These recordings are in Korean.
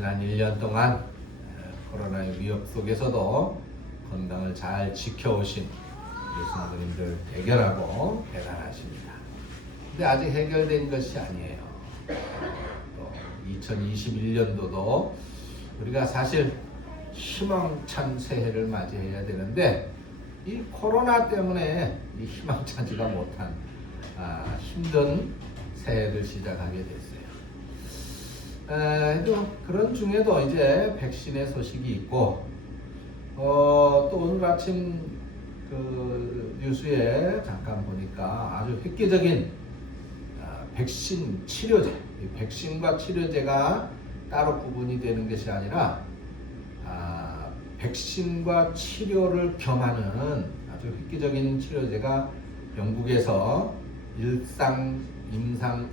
지난 1년 동안 코로나의 위협 속에서도 건강을 잘 지켜오신 우리 성도님들 대견하고 대단하십니다. 근데 아직 해결된 것이 아니에요. 또 2021년도도 우리가 사실 희망찬 새해를 맞이해야 되는데 이 코로나 때문에 이 희망차지가 못한 힘든 새해를 시작하게 됐어요. 그런 중에도 이제 백신의 소식이 있고 또 오늘 아침 그 뉴스에 잠깐 보니까 아주 획기적인 백신 치료제, 백신과 치료제가 따로 구분이 되는 것이 아니라 백신과 치료를 겸하는 아주 획기적인 치료제가 영국에서 임상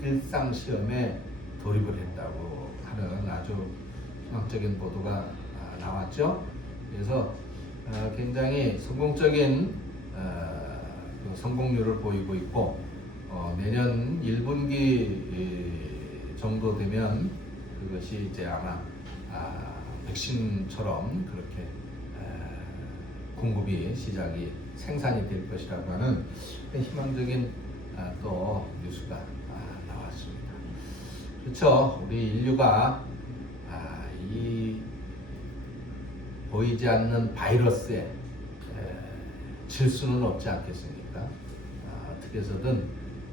일상 시험에 돌입을 했다고 하는 아주 희망적인 보도가 나왔죠. 그래서 굉장히 성공적인 성공률을 보이고 있고 내년 1분기 정도 되면 그것이 이제 아마 백신처럼 그렇게 공급이 시작이 생산이 될 것이라고 하는 희망적인 또 뉴스가 나왔습니다. 그렇죠. 우리 인류가 이 보이지 않는 바이러스에 질 수는 없지 않겠습니까? 어떻게 해서든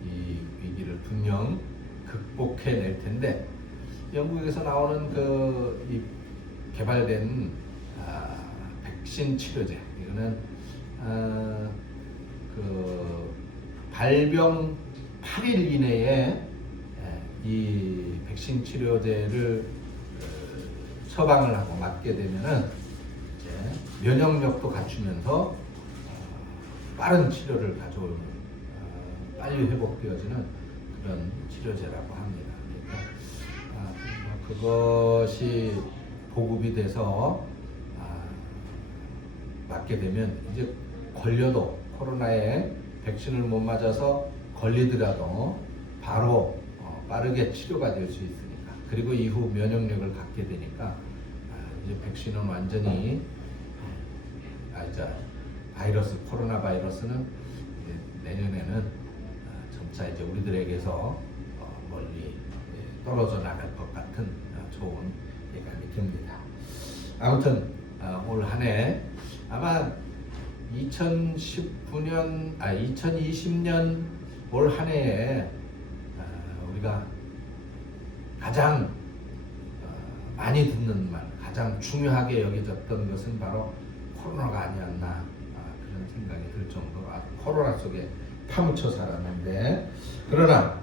이 위기를 분명 극복해낼 텐데 영국에서 나오는 이 개발된 백신 치료제 이거는 그 발병 8일 이내에 이 백신 치료제를 처방을 하고 맞게 되면은 이제 면역력도 갖추면서 빠른 치료를 가져오는 빨리 회복되어지는 그런 치료제라고 합니다. 그러니까 그것이 보급이 돼서 맞게 되면 이제 걸려도 코로나에 백신을 못 맞아서 걸리더라도 바로 빠르게 치료가 될 수 있으니까 그리고 이후 면역력을 갖게 되니까 이제 백신은 완전히 이제 코로나 바이러스는 내년에는 점차 이제 우리들에게서 멀리 떨어져 나갈 것 같은 좋은 예감이 듭니다. 아무튼 올 한 해 아마 2020년 올 한 해에 우리가 가장 많이 듣는 말, 가장 중요하게 여겨졌던 것은 바로 코로나가 아니었나 그런 생각이 들 정도로 코로나 속에 파묻혀 살았는데 그러나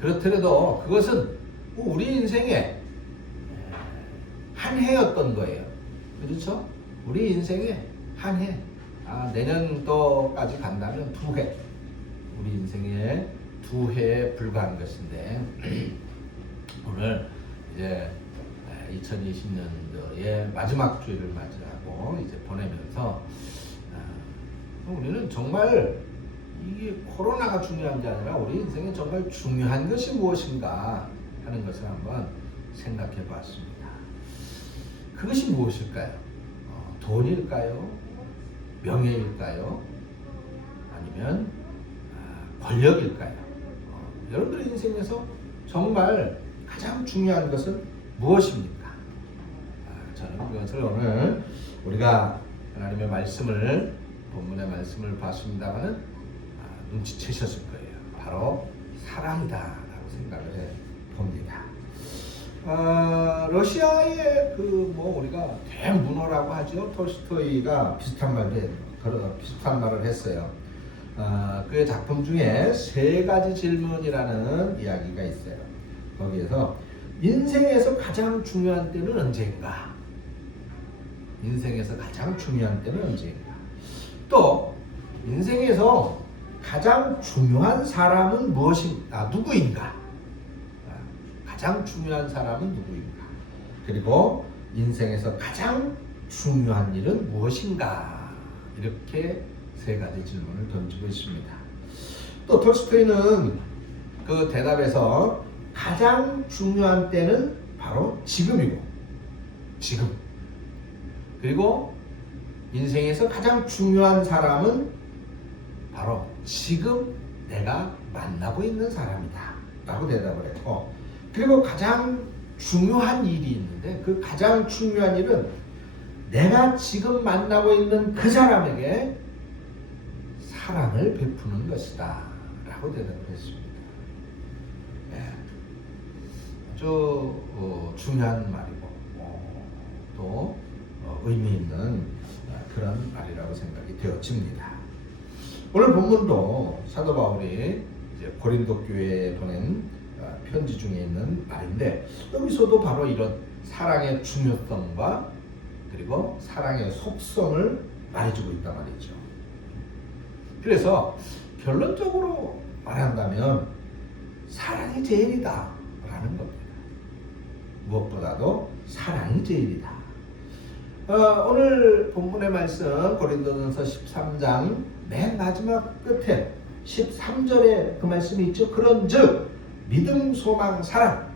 그렇더라도 그것은 우리 인생의 한 해였던 거예요. 그렇죠? 우리 인생의 한 해. 내년도까지 간다면 2해. 우리 인생의 2해에 불과한 것인데 오늘 이제 2020년도의 마지막 주일을 맞이하고 이제 보내면서 우리는 정말 이게 코로나가 중요한 게 아니라 우리 인생에 정말 중요한 것이 무엇인가 하는 것을 한번 생각해 봤습니다. 그것이 무엇일까요? 돈일까요? 명예일까요? 아니면 권력일까요? 여러분들의 인생에서 정말 가장 중요한 것은 무엇입니까? 저는 그것을 오늘 우리가 하나님의 말씀을 본문의 말씀을 봤습니다만 눈치채셨을 거예요. 바로 사랑이다라고 생각을 해 봅니다. 러시아의 우리가 대문호라고 하죠. 톨스토이가 비슷한 말을 했어요. 그의 작품 중에 3가지 질문이라는 이야기가 있어요. 거기에서 인생에서 가장 중요한 때는 언제인가? 인생에서 가장 중요한 때는 언제인가? 또 인생에서 가장 중요한 사람은 누구인가? 가장 중요한 사람은 누구인가? 그리고 인생에서 가장 중요한 일은 무엇인가? 이렇게 3가지 질문을 던지고 있습니다. 또 톨스토이는 그 대답에서 가장 중요한 때는 바로 지금이고 지금. 그리고 인생에서 가장 중요한 사람은 바로 지금 내가 만나고 있는 사람이다 라고 대답을 했고, 그리고 가장 중요한 일이 있는데 그 가장 중요한 일은 내가 지금 만나고 있는 그 사람에게 사랑을 베푸는 것이다 라고 대답을 했습니다. 네. 아주 중요한 말이고 또 의미 있는 그런 말이라고 생각이 되어집니다. 오늘 본문도 사도 바울이 이제 고린도 교회에 보낸 편지 중에 있는 말인데, 여기서도 바로 이런 사랑의 중요성과 그리고 사랑의 속성을 말해주고 있단 말이죠. 그래서 결론적으로 말한다면 사랑이 제일이다 라는 겁니다. 무엇보다도 사랑이 제일이다. 오늘 본문의 말씀 고린도전서 13장 맨 마지막 끝에 13절에 그 말씀이 있죠. 그런즉 믿음, 소망, 사랑,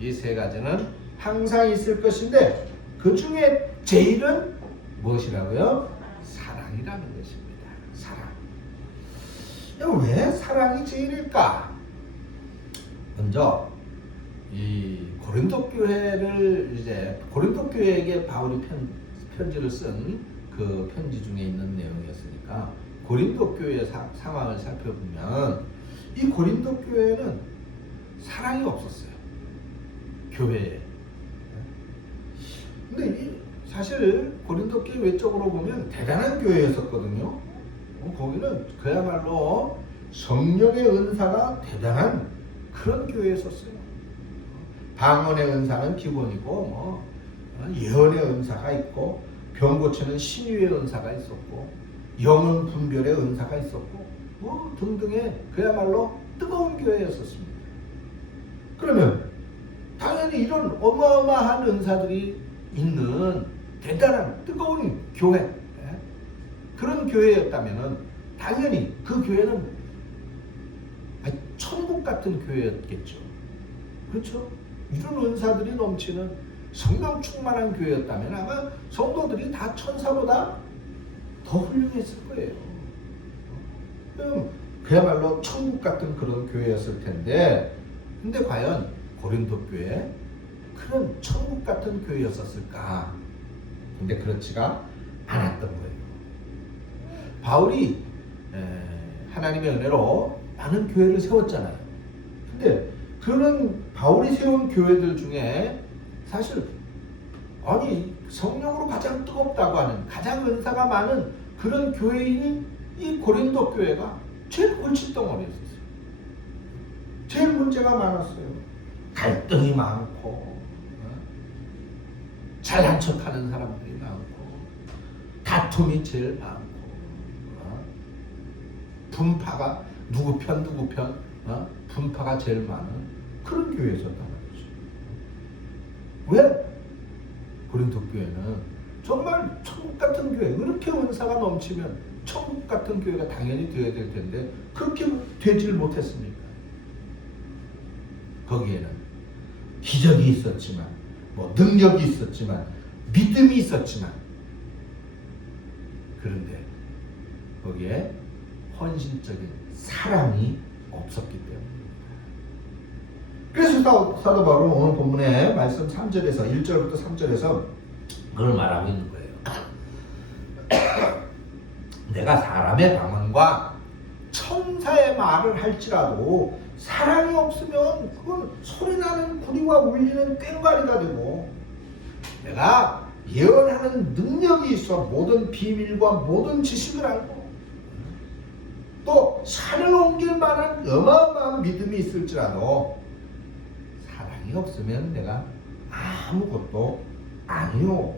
이 세 가지는 항상 있을 것인데 그 중에 제일은 무엇이라고요? 사랑이라는 것입니다. 사랑. 왜 사랑이 제일일까? 먼저 이 고린도 교회를 이제 고린도 교회에게 바울이 편지를 쓴 그 편지 중에 있는 내용이었으니까 고린도 교회의 상황을 살펴보면 이 고린도 교회는 사랑이 없었어요. 교회에. 근데 사실 고린도 교회 외적으로 보면 대단한 교회였었거든요. 거기는 그야말로 성령의 은사가 대단한 그런 교회였었어요. 방언의 은사는 기본이고 예언의 은사가 있고 병 고치는 신유의 은사가 있었고 영혼 분별의 은사가 있었고 등등의 그야말로 뜨거운 교회였었습니다. 그러면 당연히 이런 어마어마한 은사들이 있는 대단한 뜨거운 교회, 그런 교회였다면 당연히 그 교회는 천국 같은 교회였겠죠. 그렇죠? 이런 은사들이 넘치는 성령 충만한 교회였다면 아마 성도들이 다 천사보다 더 훌륭했을 거예요. 그야말로 천국 같은 그런 교회였을 텐데, 근데 과연 고린도 교회 그런 천국 같은 교회였었을까? 근데 그렇지가 않았던 거예요. 바울이 하나님의 은혜로 많은 교회를 세웠잖아요. 근데 그런 바울이 세운 교회들 중에 사실 성령으로 가장 뜨겁다고 하는 가장 은사가 많은 그런 교회인이 이 고린도 교회가 제일 골칫덩어리였어요. 제일 문제가 많았어요. 갈등이 많고 잘난 척하는 사람들이 많고 다툼이 제일 많고 분파가 누구 편 분파가 제일 많은 그런 교회였었단 말이죠. 왜? 고린도 교회는 정말 천국 같은 교회, 이렇게 은사가 넘치면 천국 같은 교회가 당연히 되어야 될 텐데 그렇게 되질 못했습니까? 거기에는 기적이 있었지만 능력이 있었지만 믿음이 있었지만, 그런데 거기에 헌신적인 사랑이 없었기 때문입니다. 그래서 사도 바울은 오늘 본문의 말씀 3절에서 1절부터 3절에서 그걸 말하고 있는 거예요. 내가 사람의 방언과 천사의 말을 할지라도 사랑이 없으면 그건 소리나는 구리와 울리는 꽹과리가 되고, 내가 예언하는 능력이 있어 모든 비밀과 모든 지식을 알고 또 산을 옮길 만한 어마어마한 믿음이 있을지라도 사랑이 없으면 내가 아무것도 아니요.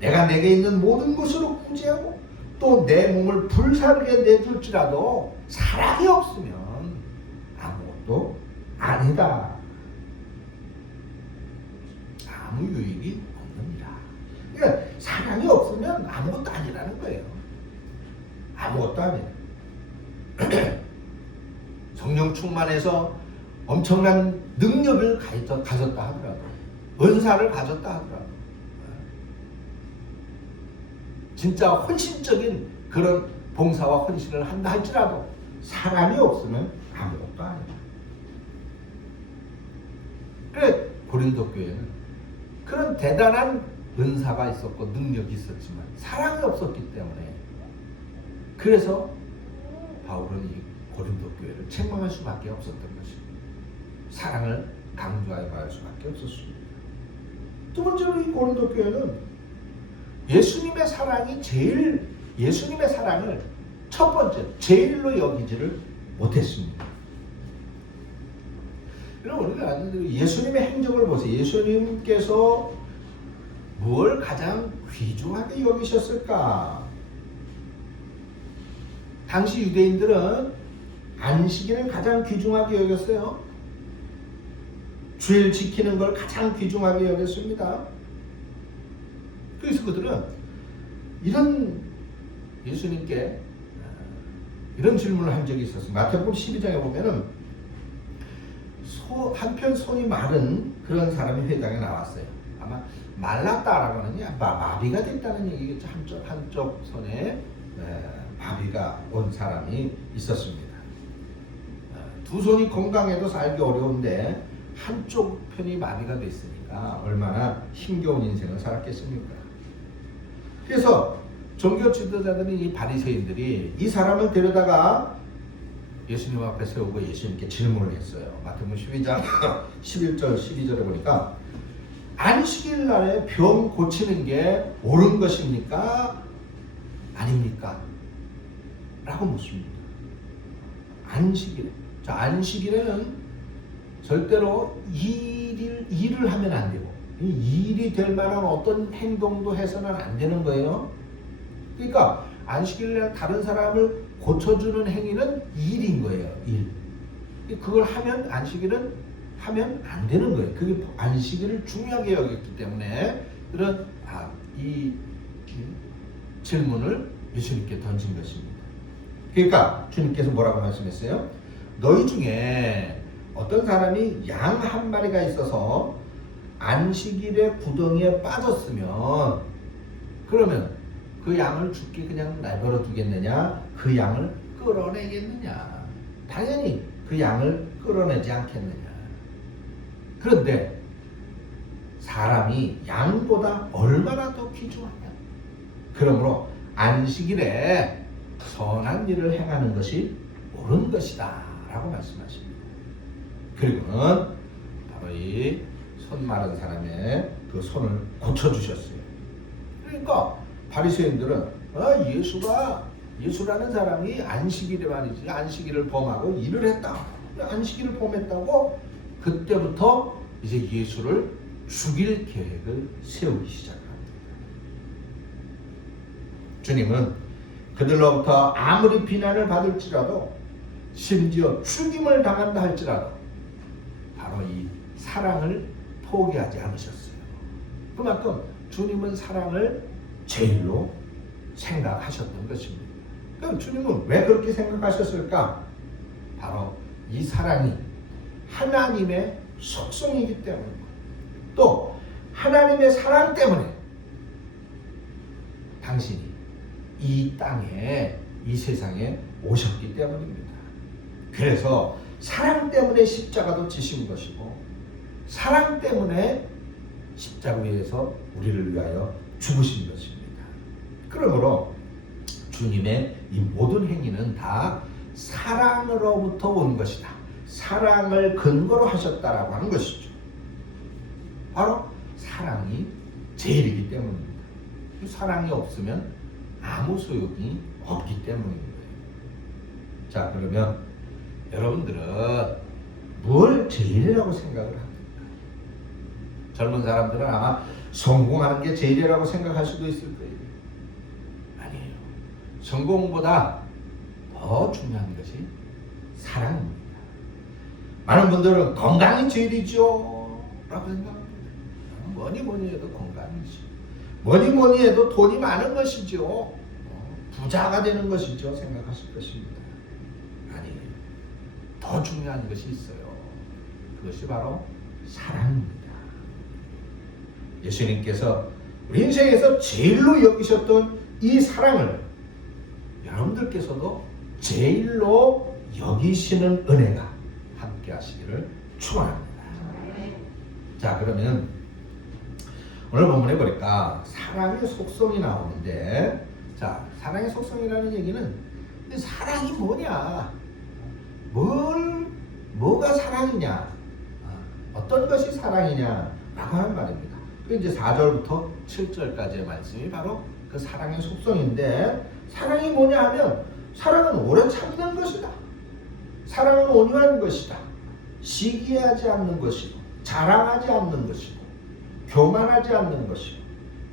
내가 내게 있는 모든 것으로 구제하고 또 내 몸을 불사르게 내줄지라도 사랑이 없으면 아무것도 아니다. 아무 유익이 없느니라. 그러니까 사랑이 없으면 아무것도 아니라는 거예요. 아무것도 아니에요. 성령 충만해서 엄청난 능력을 가졌다 하더라도 은사를 가졌다 하더라도 진짜 헌신적인 그런 봉사와 헌신을 한다 할지라도 사랑이 없으면 아무것도 아니야. 그래 고린도 교회는 그런 대단한 은사가 있었고 능력이 있었지만 사랑이 없었기 때문에 그래서 바울은 이 고린도 교회를 책망할 수밖에 없었던 것입니다. 사랑을 강조하여 말할 수밖에 없었습니다. 두 번째로 이 고린도 교회는 예수님의 사랑을 첫 번째 제일로 여기지를 못했습니다. 여러분 우리가 예수님의 행적을 보세요. 예수님께서 뭘 가장 귀중하게 여기셨을까? 당시 유대인들은 안식일을 가장 귀중하게 여겼어요. 주일 지키는 걸 가장 귀중하게 여겼습니다. 그래서 그들은 이런 예수님께 이런 질문을 한 적이 있었어요. 마태복음 12장에 보면은 한편 손이 마른 그런 사람이 회당에 나왔어요. 아마 말랐다라고 하는 게 마비가 됐다는 얘기겠죠. 한쪽 손에 마비가 온 사람이 있었습니다. 두 손이 건강해도 살기 어려운데 한쪽 편이 마비가 됐으니까 얼마나 힘겨운 인생을 살았겠습니까? 그래서 종교 지도자들이 이 바리새인들이 이 사람을 데려다가 예수님 앞에 세우고 예수님께 질문을 했어요. 마태복음 12장 11절 12절에 보니까 안식일 날에 병 고치는 게 옳은 것입니까? 아닙니까? 라고 묻습니다. 안식일. 자, 안식일에는 절대로 일을 하면 안 되고 일이 될 만한 어떤 행동도 해서는 안 되는 거예요. 그러니까 안식일날 다른 사람을 고쳐주는 행위는 일인 거예요. 일. 그걸 하면 안식일은 하면 안 되는 거예요. 그게 안식일을 중요하게 여겼기 때문에 그런 이 질문을 예수님께 던진 것입니다. 그러니까 주님께서 뭐라고 말씀했어요? 너희 중에 어떤 사람이 양 한 마리가 있어서 안식일에 구덩이에 빠졌으면 그러면 그 양을 죽게 그냥 내버려 두겠느냐? 그 양을 끌어내겠느냐? 당연히 그 양을 끌어내지 않겠느냐? 그런데 사람이 양보다 얼마나 더 귀중하냐? 그러므로 안식일에 선한 일을 행하는 것이 옳은 것이다 라고 말씀하십니다. 그리고는 바로 이 손 마른 사람의 그 손을 고쳐주셨어요. 그러니까 바리새인들은 예수라는 사람이 안식일에 말이지 안식일을 범하고 일을 했다. 안식일을 범했다고 그때부터 이제 예수를 죽일 계획을 세우기 시작합니다. 주님은 그들로부터 아무리 비난을 받을지라도 심지어 죽임을 당한다 할지라도 바로 이 사랑을 포기하지 않으셨어요. 그만큼 주님은 사랑을 제일로 생각하셨던 것입니다. 그럼 주님은 왜 그렇게 생각하셨을까? 바로 이 사랑이 하나님의 속성이기 때문입니다. 또 하나님의 사랑 때문에 당신이 이 땅에 이 세상에 오셨기 때문입니다. 그래서 사랑 때문에 십자가도 지신 것이고 사랑 때문에 십자가 위에서 우리를 위하여 죽으신 것입니다. 그러므로 주님의 이 모든 행위는 다 사랑으로부터 온 것이다. 사랑을 근거로 하셨다라고 하는 것이죠. 바로 사랑이 제일이기 때문입니다. 사랑이 없으면 아무 소용이 없기 때문인 거예요. 자, 그러면 여러분들은 뭘 제일이라고 생각을 합니까? 젊은 사람들은 아마 성공하는 게 제일이라고 생각할 수도 있을 거예요. 아니에요. 성공보다 더 중요한 것이 사랑입니다. 많은 분들은 건강이 제일이죠 라고 생각합니다. 뭐니 해도 건강이지. 뭐니 해도 돈이 많은 것이죠. 부자가 되는 것이죠 생각하실 것입니다. 아니에요. 더 중요한 것이 있어요. 그것이 바로 사랑입니다. 예수님께서 우리 인생에서 제일로 여기셨던 이 사랑을 여러분들께서도 제일로 여기시는 은혜가 함께 하시기를 축원합니다. 자, 그러면 오늘 본문에 보니까 사랑의 속성이 나오는데, 자, 사랑의 속성이라는 얘기는 사랑이 뭐냐, 뭐가 사랑이냐, 어떤 것이 사랑이냐 라고 하는 말입니다. 그 이제 4절부터 7절까지의 말씀이 바로 그 사랑의 속성인데, 사랑이 뭐냐 하면 사랑은 오래 참는 것이다. 사랑은 온유한 것이다. 시기하지 않는 것이고, 자랑하지 않는 것이고, 교만하지 않는 것이고,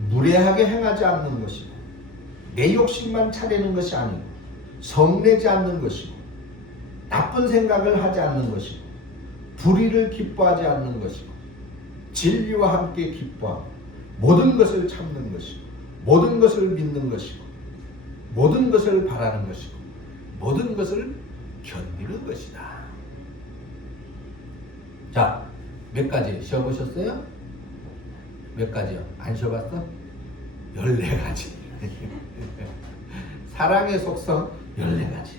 무례하게 행하지 않는 것이고, 내 욕심만 차리는 것이 아니고, 성내지 않는 것이고, 나쁜 생각을 하지 않는 것이고, 불의를 기뻐하지 않는 것이고, 진리와 함께 기뻐하고, 모든 것을 참는 것이고, 모든 것을 믿는 것이고, 모든 것을 바라는 것이고, 모든 것을 견디는 것이다. 자, 몇 가지 쉬어보셨어요? 몇 가지요? 안 쉬어봤어? 14가지. 사랑의 속성 14가지.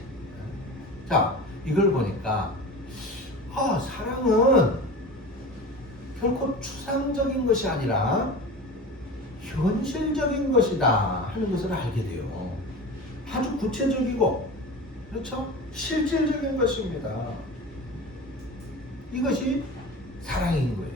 자, 이걸 보니까 사랑은 결코 추상적인 것이 아니라 현실적인 것이다 하는 것을 알게 돼요. 아주 구체적이고, 그렇죠? 실질적인 것입니다. 이것이 사랑인 거예요.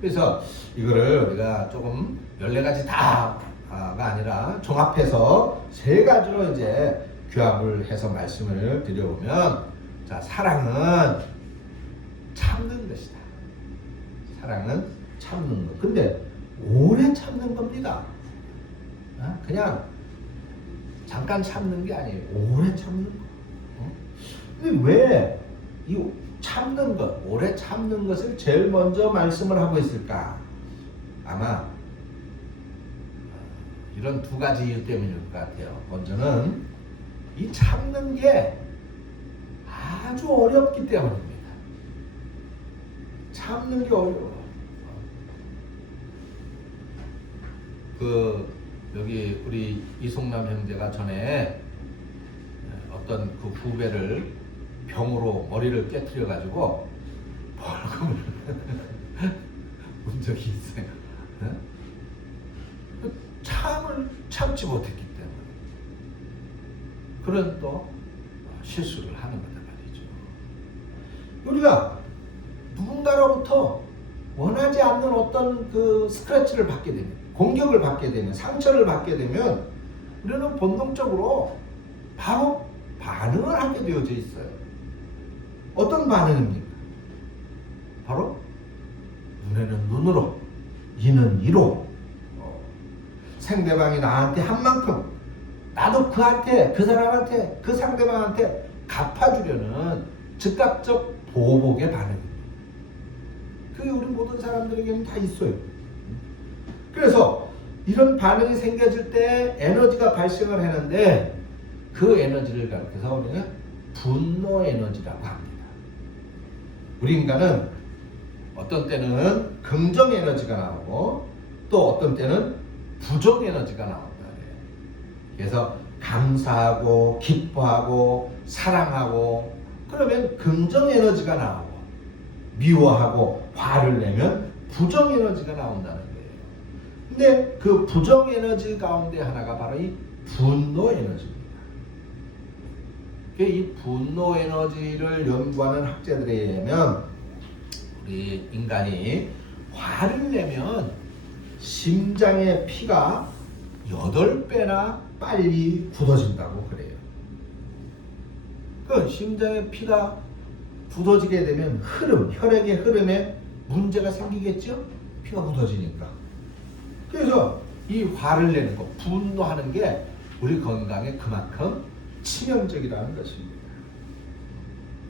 그래서 이거를 우리가 조금 14가지 다가 아니라 종합해서 3가지로 이제 규합을 해서 말씀을 드려보면, 자, 사랑은 참는 것이다. 사랑은 참는 것. 근데 오래 참는 겁니다. 그냥 잠깐 참는 게 아니에요. 오래 참는 거. 근데 왜 이 참는 것, 오래 참는 것을 제일 먼저 말씀을 하고 있을까? 아마 이런 2가지 이유 때문일 것 같아요. 먼저는 이 참는 게 아주 어렵기 때문입니다. 참는 게 어려워. 여기 우리 이송남 형제가 전에 어떤 그 후배를 병으로 머리를 깨트려 가지고 벌금을 문 적이 있어요. 참지 못했기 때문에 그런 또 실수를 하는 거다 말이죠. 우리가 누군가로부터 원하지 않는 어떤 그 스크래치를 받게 되면, 공격을 받게 되면, 상처를 받게 되면 우리는 본능적으로 바로 반응을 하게 되어져 있어요. 어떤 반응입니까? 바로 눈에는 눈으로, 이는 이로, 상대방이 나한테 한 만큼 나도 그한테, 그 사람한테, 그 상대방한테 갚아주려는 즉각적 보복의 반응입니다. 그게 우리 모든 사람들에게는 다 있어요. 그래서 이런 반응이 생겨질 때 에너지가 발생을 하는데, 그 에너지를 가리켜서 우리는 분노 에너지라고 합니다. 우리 인간은 어떤 때는 긍정 에너지가 나오고 또 어떤 때는 부정 에너지가 나온다. 그래서 감사하고 기뻐하고 사랑하고 그러면 긍정 에너지가 나오고, 미워하고 화를 내면 부정 에너지가 나온다는 거예요. 근데 그 부정 에너지 가운데 하나가 바로 이 분노 에너지입니다. 이 분노 에너지를 연구하는 학자들에 의하면 우리 인간이 화를 내면 심장의 피가 8배나 빨리 굳어진다고 그래요. 그 심장의 피가 굳어지게 되면 혈액의 흐름에 문제가 생기겠죠? 피가 굳어지니까. 그래서 이 화를 내는 거, 분노하는 게 우리 건강에 그만큼 치명적이라는 것입니다.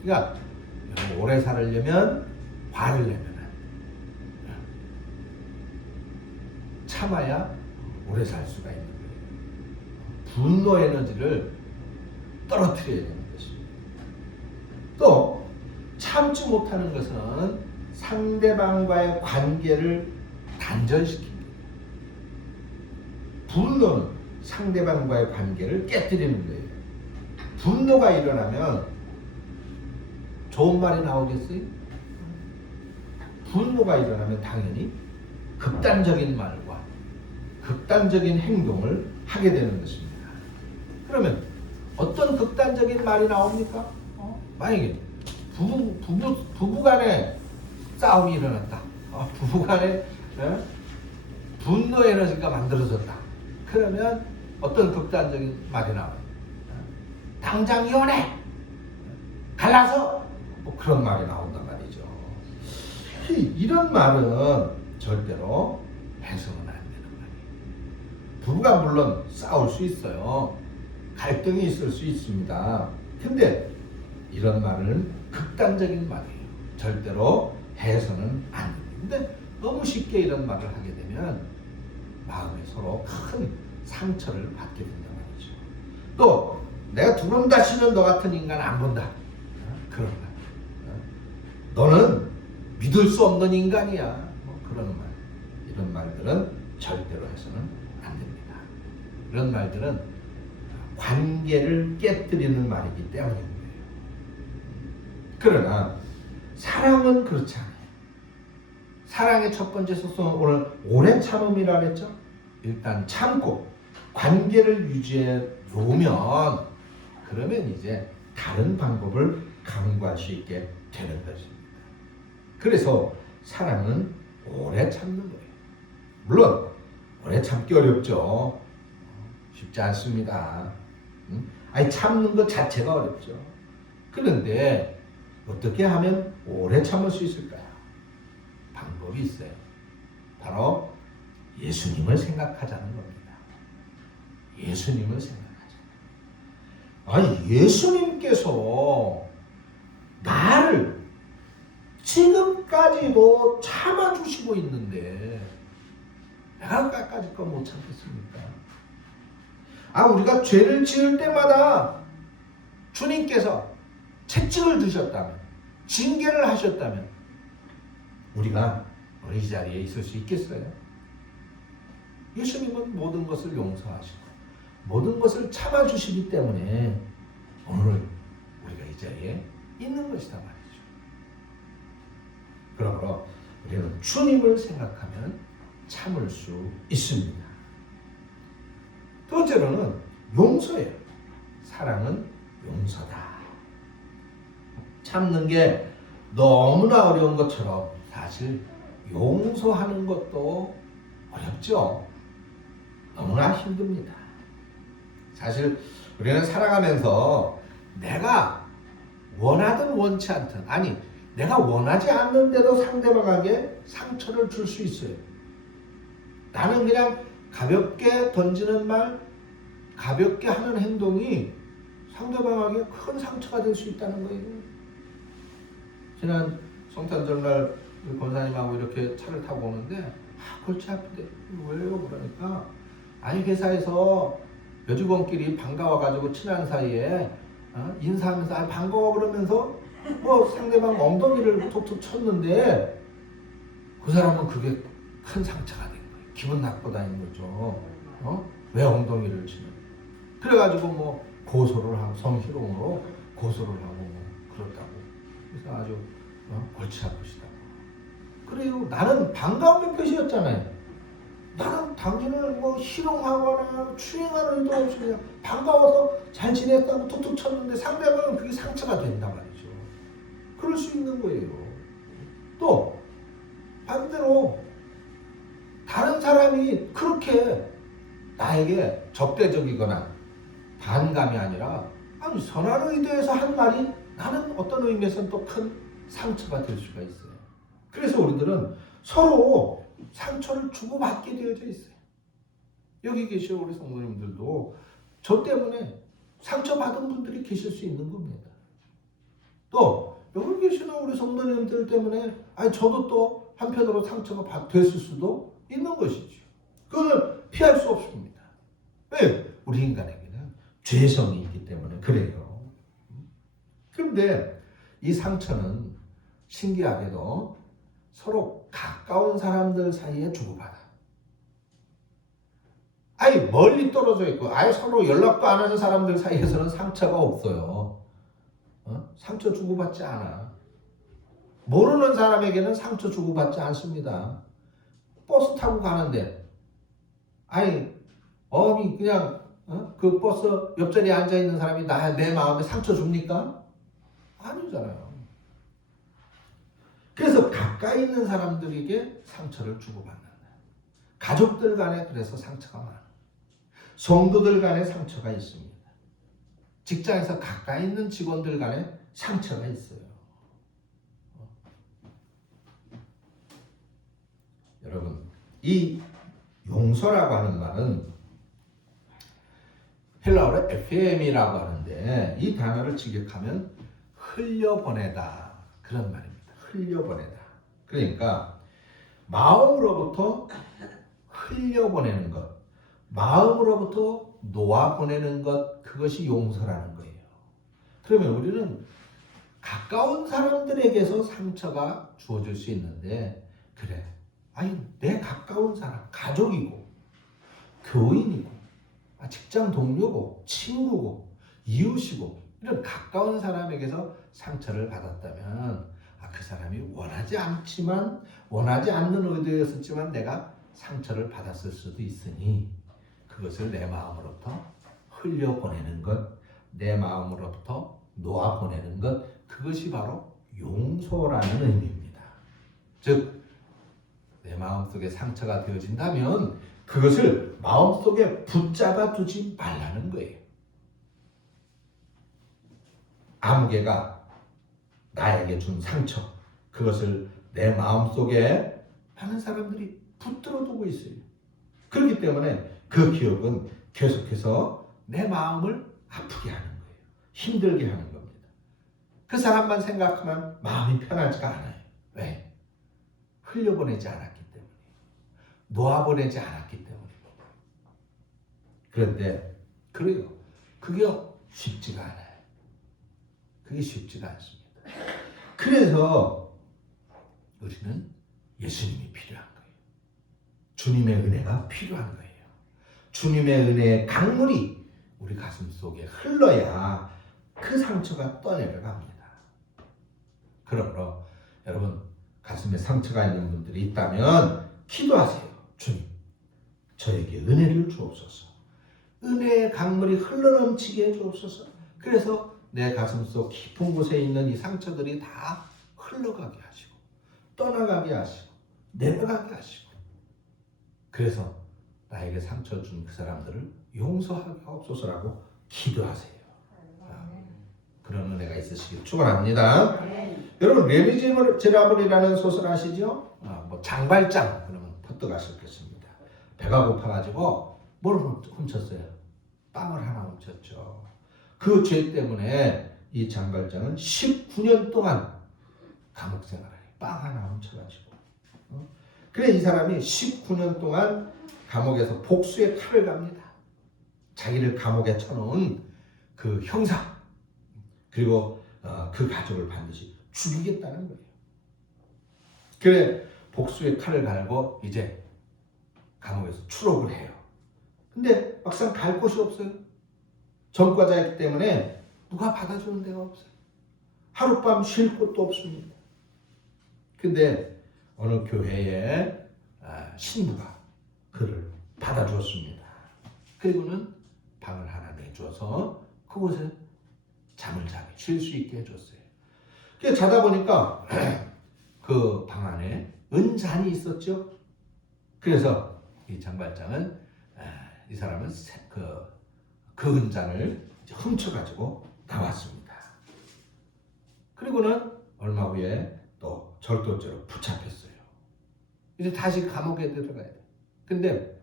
그러니까 오래 살려면 화를 내면 참아야 오래 살 수가 있는 거예요. 분노 에너지를 떨어뜨려야 되는 것입니다. 또 참지 못하는 것은 상대방과의 관계를 단절시킵니다. 분노는 상대방과의 관계를 깨뜨리는 거예요. 분노가 일어나면 좋은 말이 나오겠어요? 분노가 일어나면 당연히 극단적인 말과 극단적인 행동을 하게 되는 것입니다. 그러면 어떤 극단적인 말이 나옵니까? 만약에 부부간에 싸움이 일어났다. 부부간에 분노 에너지가 만들어졌다. 그러면 어떤 극단적인 말이 나와요? 당장 이혼해! 갈라서! 뭐 그런 말이 나온단 말이죠. 이런 말은 절대로 해서는 안 되는 말이에요. 부부가 물론 싸울 수 있어요. 갈등이 있을 수 있습니다. 근데 이런 말은 극단적인 말이에요. 절대로 해서는 안 됩니다. 근데 너무 쉽게 이런 말을 하게 되면 마음에 서로 큰 상처를 받게 된단 말이죠. 또 내가 두 번 다시는 너 같은 인간 안 본다. 그런 말. 너는 믿을 수 없는 인간이야. 뭐 그런 말. 이런 말들은 절대로 해서는 안 됩니다. 이런 말들은 관계를 깨뜨리는 말이기 때문입니다. 그러나 사랑은 그렇지 않아요. 사랑의 첫 번째 속성은 오늘 오래 참음이라 그랬죠. 일단 참고 관계를 유지해 놓으면 그러면 이제 다른 방법을 강구할 수 있게 되는 것입니다. 그래서 사랑은 오래 참는 거예요. 물론 오래 참기 어렵죠. 쉽지 않습니다. 아니 참는 것 자체가 어렵죠. 그런데 어떻게 하면 오래 참을 수 있을까요? 방법이 있어요. 바로 예수님을 생각하자는 겁니다. 예수님을 생각하자. 아니 예수님께서 나를 지금까지도 참아주시고 있는데 내가 까짓 건 못 참겠습니까? 우리가 죄를 지을 때마다 주님께서 채찍을 드셨다면, 징계를 하셨다면 우리가 이 자리에 있을 수 있겠어요? 예수님은 모든 것을 용서하시고 모든 것을 참아주시기 때문에 오늘 우리가 이 자리에 있는 것이다 말이죠. 그러므로 우리는 주님을 생각하면 참을 수 있습니다. 두 번째로는 용서예요. 사랑은 용서다. 참는 게 너무나 어려운 것처럼 사실 용서하는 것도 어렵죠. 너무나 힘듭니다. 사실 우리는 살아가면서 내가 원하든 원치 않든 내가 원하지 않는데도 상대방에게 상처를 줄 수 있어요. 나는 그냥 가볍게 던지는 말, 가볍게 하는 행동이 상대방에게 큰 상처가 될 수 있다는 거예요. 지난 성탄절날 권사님하고 이렇게 차를 타고 오는데 골치 아프대. 왜요? 그러니까 회사에서 여직원끼리 반가워가지고 친한 사이에 인사하면서 반가워 그러면서 상대방 엉덩이를 톡톡 쳤는데 그 사람은 그게 큰 상처가 된 거예요. 기분 나쁘다는 거죠. 왜 엉덩이를 치는? 그래가지고 고소를 하고 성희롱으로 고소를 하고 그렇다고. 그래서 아주 골치 아프시다고. 그래요. 나는 반가움의 표시였잖아요. 나는 당신을 희롱하거나 추행하는 의도 없이 그냥 반가워서 잘 지냈다고 툭툭 쳤는데 상대방은 그게 상처가 된단 말이죠. 그럴 수 있는 거예요. 또 반대로 다른 사람이 그렇게 나에게 적대적이거나 반감이 아니라 선한 의도에서 한 말이 나는 어떤 의미에서는 또 큰 상처가 될 수가 있어요. 그래서 우리들은 서로 상처를 주고받게 되어져 있어요. 여기 계신 우리 성도님들도 저 때문에 상처받은 분들이 계실 수 있는 겁니다. 또 여기 계시는 우리 성도님들 때문에 저도 또 한편으로 상처가 됐을 수도 있는 것이죠. 그걸 피할 수 없습니다. 왜? 우리 인간에게는 죄성이 있기 때문에 그래요. 그런데 이 상처는 신기하게도 서로 가까운 사람들 사이에 주고받아. 아니 멀리 떨어져 있고 아예 서로 연락도 안 하는 사람들 사이에서는 상처가 없어요. 상처 주고받지 않아. 모르는 사람에게는 상처 주고받지 않습니다. 버스 타고 가는데 아니 어미 그냥 그 버스 옆자리에 앉아 있는 사람이 내 마음에 상처 줍니까? 아니잖아요. 그래서 가까이 있는 사람들에게 상처를 주고받는다. 가족들 간에 그래서 상처가 많아. 성도들 간에 상처가 있습니다. 직장에서 가까이 있는 직원들 간에 상처가 있어요. 여러분, 이 용서라고 하는 말은 헬라어로 FM이라고 하는데 이 단어를 직역하면 흘려보내다 그런 말입니다. 흘려보내다. 그러니까 마음으로부터 흘려보내는 것, 마음으로부터 놓아보내는 것, 그것이 용서라는 거예요. 그러면 우리는 가까운 사람들에게서 상처가 주어질 수 있는데 그래, 아니 내 가까운 사람, 가족이고 교인이고 직장 동료고 친구고 이웃이고 이런 가까운 사람에게서 상처를 받았다면 그 사람이 원하지 않지만 원하지 않는 의도였었지만 내가 상처를 받았을 수도 있으니 그것을 내 마음으로부터 흘려보내는 것, 내 마음으로부터 놓아보내는 것, 그것이 바로 용서라는 의미입니다. 즉 내 마음속에 상처가 되어진다면 그것을 마음속에 붙잡아 두지 말라는 거예요. 아무개가 나에게 준 상처, 그것을 내 마음속에 많은 사람들이 붙들어 두고 있어요. 그렇기 때문에 그 기억은 계속해서 내 마음을 아프게 하는 거예요. 힘들게 하는 겁니다. 그 사람만 생각하면 마음이 편하지가 않아요. 왜? 흘려보내지 않았기 때문에, 놓아보내지 않았기 때문에. 그런데 그래요. 그게 쉽지가 않아요. 그게 쉽지가 않습니다. 그래서 우리는 예수님이 필요한 거예요. 주님의 은혜가 필요한 거예요. 주님의 은혜의 강물이 우리 가슴 속에 흘러야 그 상처가 떠내려갑니다. 그러므로 여러분 가슴에 상처가 있는 분들이 있다면 기도하세요. 주님, 저에게 은혜를 주옵소서. 은혜의 강물이 흘러넘치게 해주옵소서. 그래서 내 가슴 속 깊은 곳에 있는 이 상처들이 다 흘러가게 하시고 떠나가게 하시고 내려가게 하시고 그래서 나에게 상처 준 그 사람들을 용서하게 하옵소서라고 기도하세요. 그런 은혜가 있으시길 축원합니다. 여러분 레미제라블이라는 소설 아시죠? 장발장 그러면 퍼뜩하셨겠습니다. 배가 고파가지고 뭘 훔쳤어요? 빵을 하나 훔쳤죠. 그 죄 때문에 이 장발장은 19년 동안 감옥 생활을 해요. 빵 하나 훔쳐가지고. 그래 이 사람이 19년 동안 감옥에서 복수의 칼을 갑니다. 자기를 감옥에 쳐놓은 그 형사 그리고 그 가족을 반드시 죽이겠다는 거예요. 그래 복수의 칼을 갈고 이제 감옥에서 추록을 해요. 근데 막상 갈 곳이 없어요. 전과자이기 때문에 누가 받아주는 데가 없어요. 하룻밤 쉴 곳도 없습니다. 근데 어느 교회에 신부가 그를 받아주었습니다. 그리고는 방을 하나 내주어서 그곳에 잠을 자게 쉴 수 있게 해줬어요. 그래서 자다 보니까 그 방 안에 은잔이 있었죠. 그래서 이 장발장은 이 사람은 그 은잔을 훔쳐가지고 나왔습니다. 그리고는 얼마 후에 또 절도죄로 붙잡혔어요. 이제 다시 감옥에 들어가야 돼. 근데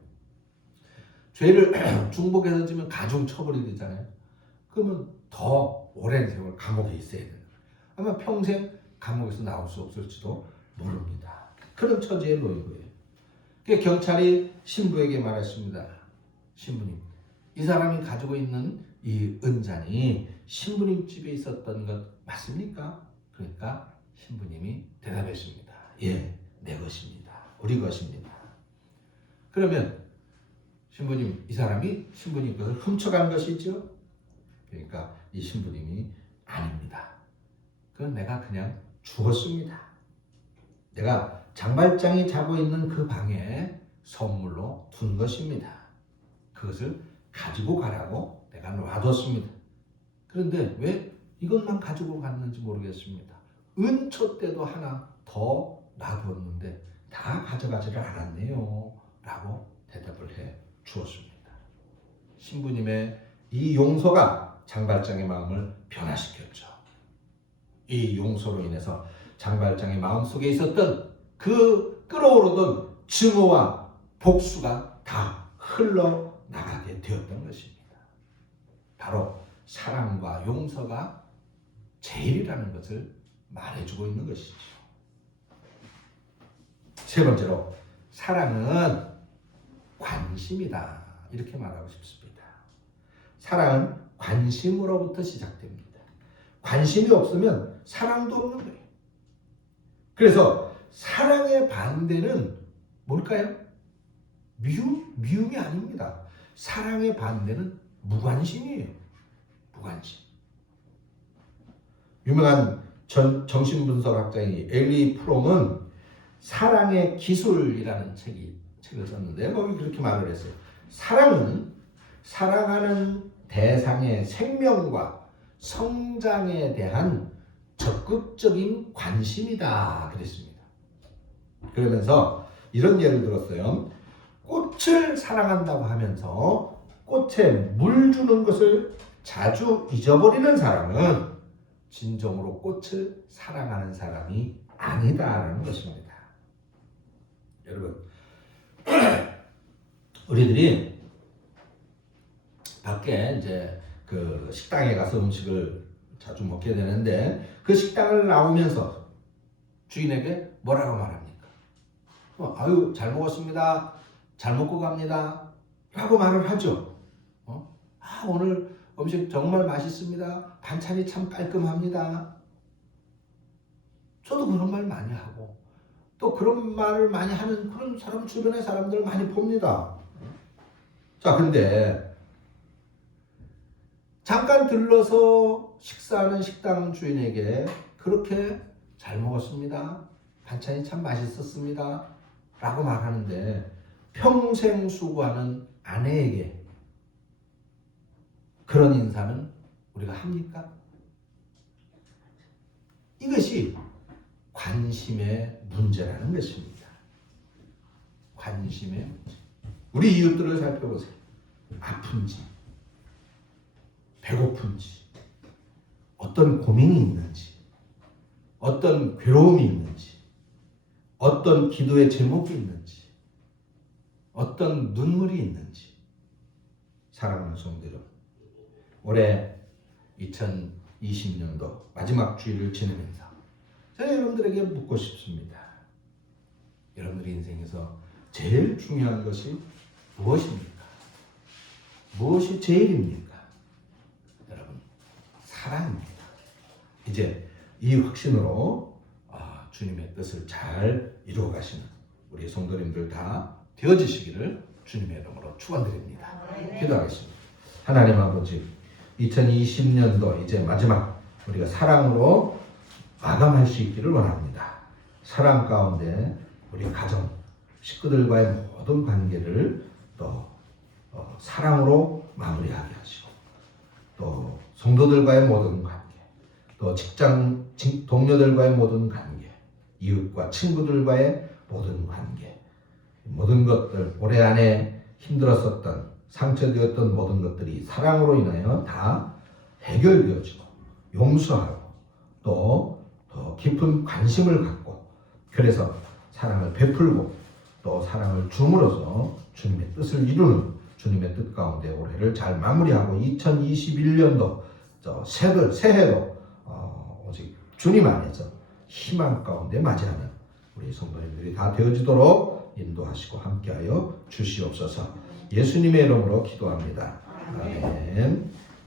죄를 중복해서 지면 가중처벌이 되잖아요. 그러면 더 오랜 세월 감옥에 있어야 되는 거예요. 아마 평생 감옥에서 나올 수 없을지도 모릅니다. 그런 처지에 놓인 거예요. 그래서 경찰이 신부에게 말했습니다. 신부님, 이 사람이 가지고 있는 이 은잔이 신부님 집에 있었던 것 맞습니까? 그러니까 신부님이 대답했습니다. 예, 내 것입니다. 우리 것입니다. 그러면 신부님, 이 사람이 신부님 것을 훔쳐간 것이죠. 그러니까 이 신부님이 아닙니다. 그건 내가 그냥 주었습니다. 내가 장발장이 자고 있는 그 방에 선물로 둔 것입니다. 그것을 가지고 가라고 내가 놔뒀습니다. 그런데 왜 이것만 가지고 갔는지 모르겠습니다. 은초 때도 하나 더 놔뒀는데 다 가져가지를 않았네요. 라고 대답을 해 주었습니다. 신부님의 이 용서가 장발장의 마음을 변화시켰죠. 이 용서로 인해서 장발장의 마음속에 있었던 그 끓어오르던 증오와 복수가 다 흘러나가게 되었던 것입니다. 바로 사랑과 용서가 제일이라는 것을 말해주고 있는 것이죠. 세 번째로 사랑은 관심이다. 이렇게 말하고 싶습니다. 사랑은 관심으로부터 시작됩니다. 관심이 없으면 사랑도 없는 거예요. 그래서 사랑의 반대는 뭘까요? 미움이 아닙니다. 사랑의 반대는 무관심이에요. 무관심. 유명한 정신분석학자인 엘리 프롬은 사랑의 기술이라는 책을 썼는데 거기 그렇게 말을 했어요. 사랑은 사랑하는 대상의 생명과 성장에 대한 적극적인 관심이다 그랬습니다. 그러면서 이런 예를 들었어요. 꽃을 사랑한다고 하면서 꽃에 물 주는 것을 자주 잊어버리는 사람은 진정으로 꽃을 사랑하는 사람이 아니다라는 것입니다. 여러분, 우리들이 밖에 이제 그 식당에 가서 음식을 자주 먹게 되는데 그 식당을 나오면서 주인에게 뭐라고 말합니까? 아유, 잘 먹었습니다. 잘 먹고 갑니다. 라고 말을 하죠. 오늘 음식 정말 맛있습니다. 반찬이 참 깔끔합니다. 저도 그런 말 많이 하고 또 그런 말을 많이 하는 그런 사람 주변의 사람들 많이 봅니다. 자, 근데 잠깐 들러서 식사하는 식당 주인에게 그렇게 잘 먹었습니다. 반찬이 참 맛있었습니다. 라고 말하는데 평생 수고하는 아내에게 그런 인사는 우리가 합니까? 이것이 관심의 문제라는 것입니다. 관심의 문제. 우리 이웃들을 살펴보세요. 아픈지, 배고픈지, 어떤 고민이 있는지, 어떤 괴로움이 있는지, 어떤 기도의 제목이 있는지, 어떤 눈물이 있는지. 사랑하는 성도들, 올해 2020년도 마지막 주일을 지내면서 제가 여러분들에게 묻고 싶습니다. 여러분들의 인생에서 제일 중요한 것이 무엇입니까? 무엇이 제일입니까? 여러분, 사랑입니다. 이제 이 확신으로 주님의 뜻을 잘 이루어 가시는 우리 성도님들 다 되어지시기를 주님의 이름으로 축원드립니다. 기도하겠습니다. 하나님 아버지, 2020년도 이제 마지막 우리가 사랑으로 마감할 수 있기를 원합니다. 사랑 가운데 우리 가정, 식구들과의 모든 관계를 또 사랑으로 마무리하게 하시고 또 성도들과의 모든 관계, 또 직장 동료들과의 모든 관계, 이웃과 친구들과의 모든 관계, 모든 것들 올해 안에 힘들었었던 상처되었던 모든 것들이 사랑으로 인하여 다 해결되어지고 용서하고 또 더 깊은 관심을 갖고 그래서 사랑을 베풀고 또 사랑을 줌으로써 주님의 뜻을 이루는 주님의 뜻 가운데 올해를 잘 마무리하고 2021년도 새해도 오직 주님 안에서 희망 가운데 맞이하는 우리 성도님들이 다 되어지도록 인도하시고 함께하여 주시옵소서. 예수님의 이름으로 기도합니다. 아멘.